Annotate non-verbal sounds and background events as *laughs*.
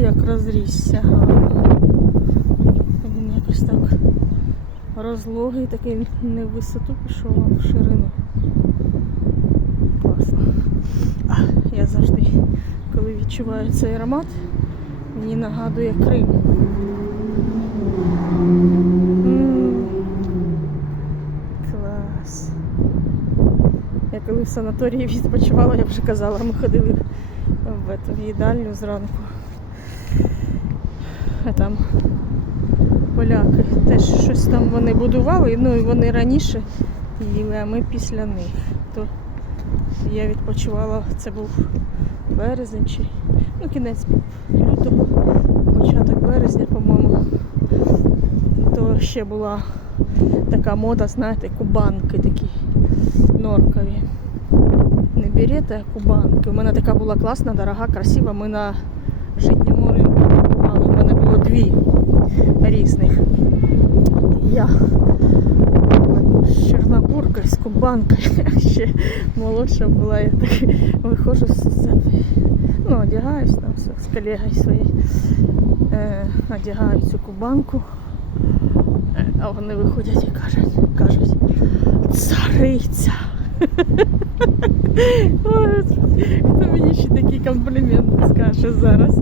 як розрісся гарно. Він якось так розлогий, такий не в висоту пішов, а в ширину. Класно. Я завжди, коли відчуваю цей аромат, мені нагадує Крим. Клас. Я коли в санаторії відпочивала, я вже казала, ми ходили в, в їдальню зранку. А там поляки теж щось там вони будували, ну і вони раніше їли, а ми після них. То я відпочивала, це був березень чи ну, кінець лютого, початок березня, по-моєму. То ще була така мода, знаєте, кубанки такі норкові. Не берети, а кубанки. У мене така була класна, дорога, красива. Ми на житньому ринку купували. У мене було дві різних. Я з Чорнобуркою, з кубанкою. Ще молодша була. Я так виходжу з ну, одягаюсь там з, з колегою своєю. Е, одягаю цю кубанку. Е, А вони виходять і кажуть, кажуть, цариця. *laughs* Хто мені ще такі компліменти скаже зараз?